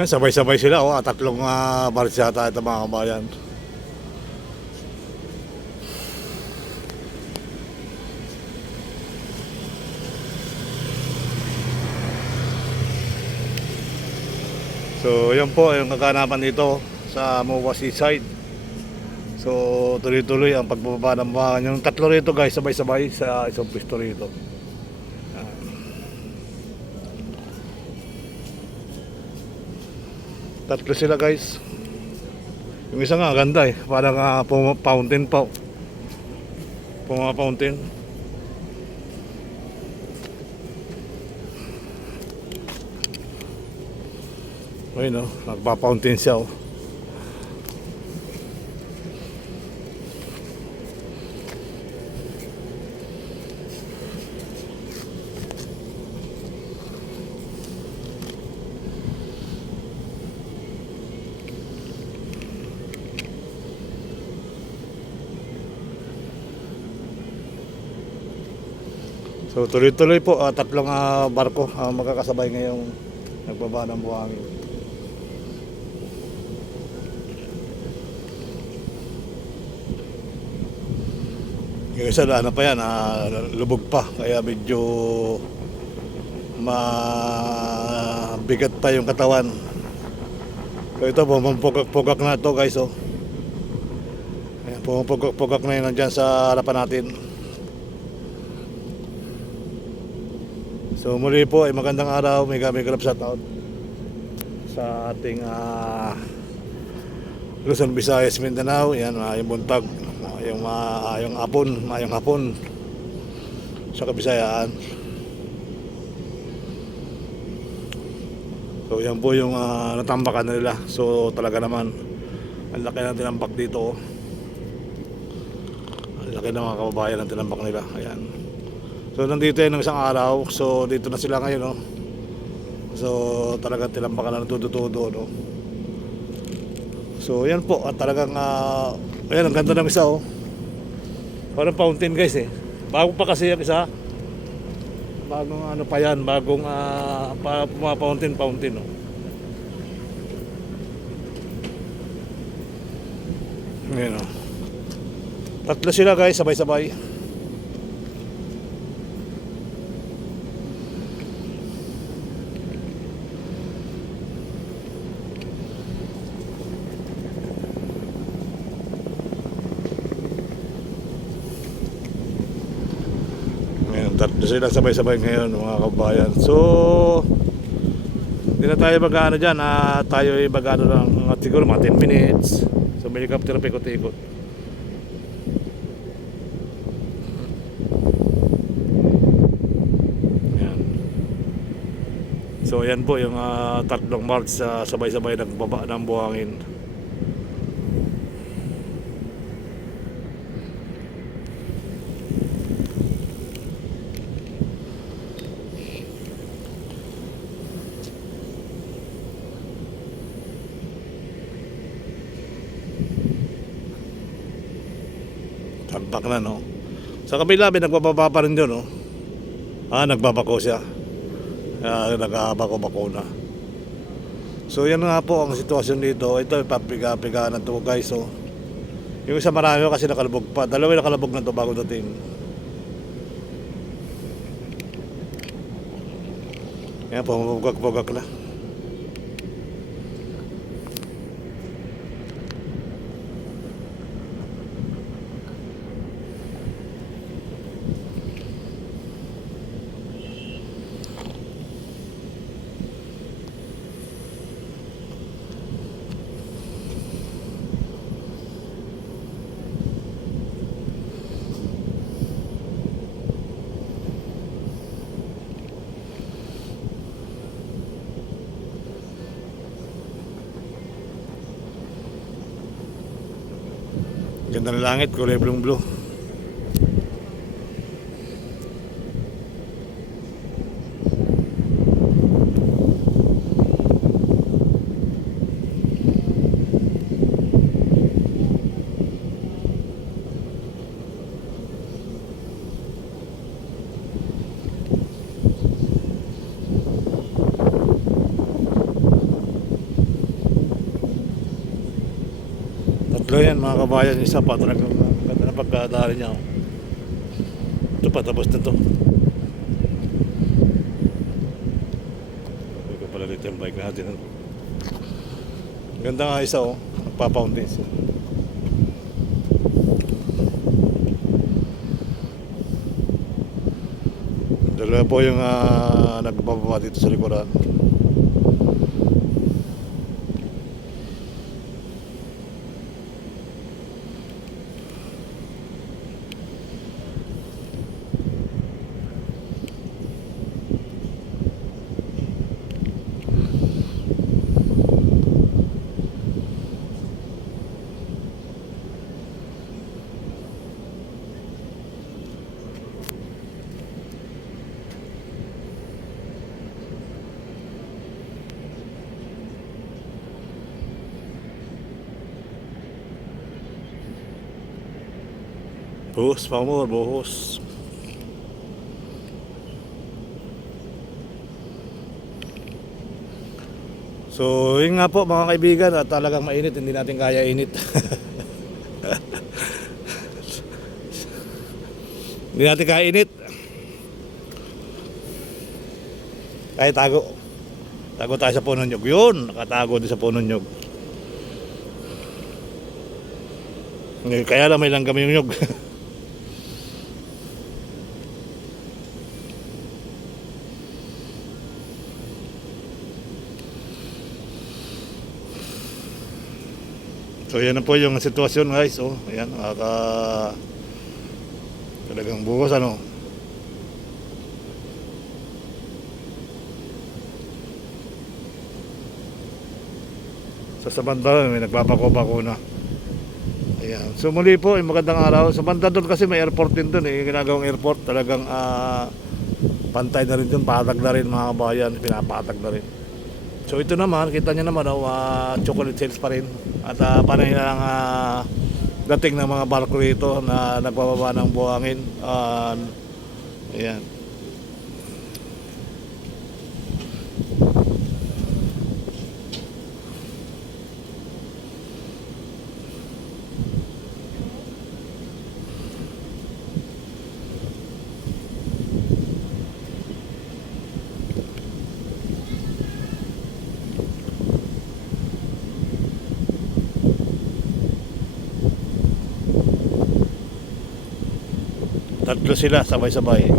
Yan, sabay-sabay sila, oh, tatlong baris yata ito mga kabayan. So yan po yung kaganapan dito sa MOA Seaside. So tuloy-tuloy ang pagbababa ng buhangin. Yung tatlo rito guys, sabay-sabay sa isang pwesto rito. Tatlo sila guys. Yung isa nga ganda eh, parang fountain pa. Fountain. Ayun, no, nagpa-fountain siya, oh. So tuloy-tuloy po, tatlong barko magkakasabay ngayong nagbaba ng buhangin. Yung isa na pa yan, lubog pa, kaya medyo mabigat pa yung katawan. So ito, pumupugak-pugak na ito guys, oh. Ayan, pumupugak-pugak na yun nandyan sa harapan natin. So muli po ay magandang araw, may grab shoutout sa ating Luzon, Visayas, Mindanao. Yan, yung buntag, yung hapon sa Kabisayaan. So yan po yung natambakan nila. So talaga naman ang laki ng tinambak dito, oh. Ang laki ng mga kababayan ng tinambak nila. Ayan. So nandito yan ng isang araw. So dito na sila ngayon, no? So talagang tinambakan na ng todo-todo, no? So yan po, at talagang ayan, ang ganda ng isa, oh. Parang fountain guys eh. Bago pa kasi yung isa. Bagong ano pa yan, bagong fountain, oh. Ayan, oh. Tatlo sila guys, sabay-sabay. Tatlo sila sabay-sabay ngayon mga kabayan. So hindi na tayo mag-ano dyan, tayo ay mag-ano lang siguro mga 10 minutes. So may helicopter pa ikot-ikot. Yan. So yan po yung tatlong March sabay-sabay nagbaba ng buhangin. Tambak na, no? Sa kabila, nagbababa pa rin doon, no? Nagbabako siya. Nagabako-bako na. So yan nga po ang sitwasyon dito. Ito, papiga-piga na to guys, oh. Yung isa marami kasi nakalubog pa. Dalawa nakalubog na to bago dating. Yan, pumugak-pugak na. Ganda ng langit, kulay blue. Ayan mga kabayan, isa pa talagang ganda na pagkadali niya. Ito pa, tapos na to. Hindi ko pala dito yung bike natin. Ganda nga isa nagpa-fountain. Dalawa po yung nagbababa dito sa likuran. Buhos pa mo, buhos. So, yun nga po mga kaibigan, at talagang mainit, hindi natin kaya init. Hindi natin kaya init. Kaya tago. Tago tayo sa punong nyug. Yun, nakatago din sa punong nyug. Kaya lang may langgam yung nyug. So yan na po yung sitwasyon guys. Ayan, talagang buhos sa banda may nagpapako-bako na. Ayan. So muli po, magandang araw. Sa banda doon kasi may airport din doon ginagawang airport. Talagang pantay na rin doon, patag na rin mga kabayan, pinapatag na rin. So ito naman, kita nyo naman chocolate sales pa rin. At panay na lang dating ng mga barko rito na nagbababa ng buhangin. Ayan. Tatlo sila sabay-sabay.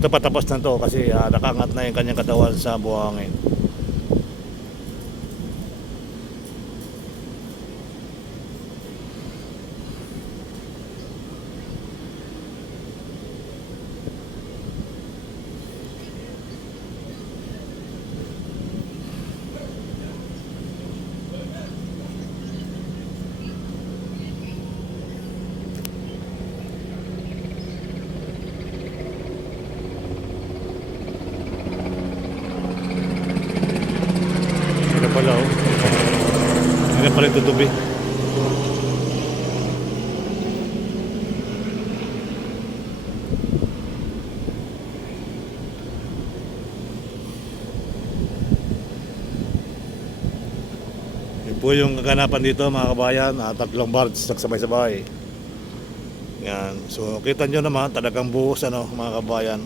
Ito patapos na to kasi nakangat na yung kanyang katawan sa buhangin. Pala hindi pala tutubi. Yun po yung kaganapan dito mga kabayan, tatlong barge nagsabay-sabay. Yan, so kita nyo naman talagang buhos mga kabayan.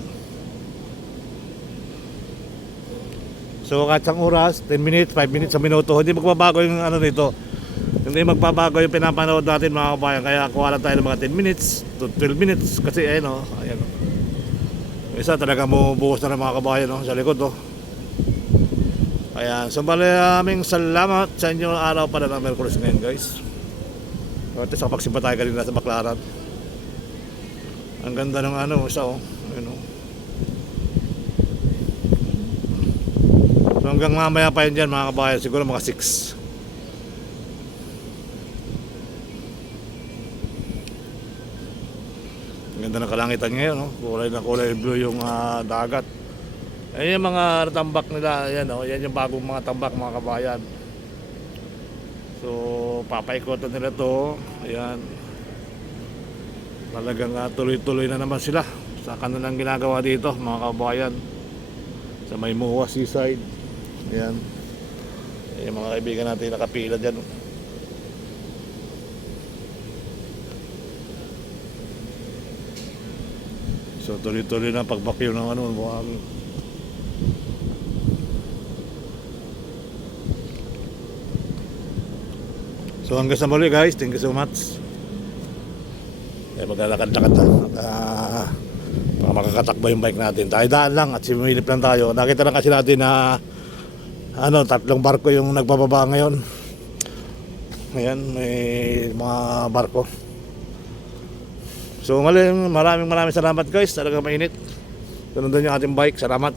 So kahit isang oras, 10 minutes, 5 minutes, sa minuto, hindi magbabago yung nito. Hindi magbabago yung pinapanood natin mga kabayan. Kaya kuha lang tayo ng mga 10 minutes to 12 minutes. Kasi ayan isa talaga mabubuhos na ng mga kabayan sa likod Ayan, so maraming salamat sa inyong araw para ng Merkulis ngayon guys. At sa pagsimpa tayo kanina sa Baklaran. Ang ganda ng isa hanggang mamaya pa yun dyan mga kabayan, siguro mga 6. Ang ganda ng kalangitan ngayon kulay na kulay blue yung dagat. Ayan yung mga tambak nila. Ayan yan yung bagong mga tambak mga kabayan. So papaikotan nila to. Ayan, talagang tuloy-tuloy na naman sila sa kanilang ginagawa dito mga kabayan sa may Muwa Seaside. Ayan, yung mga kaibigan natin nakapila dyan. So tuloy-tuloy na pagbakyo ng ano, buhangin. So hanggang sa muli guys, thank you so much. Maglalakad-lakad na. Para makakatakbo yung bike natin. Tayo daan lang at similip lang tayo. Nakita lang kasi natin na ano, 3 barko yung nagbababa ngayon. Ayan, may mga barko. So maraming salamat guys. Talagang mainit. Sunod yung ating bike. Salamat.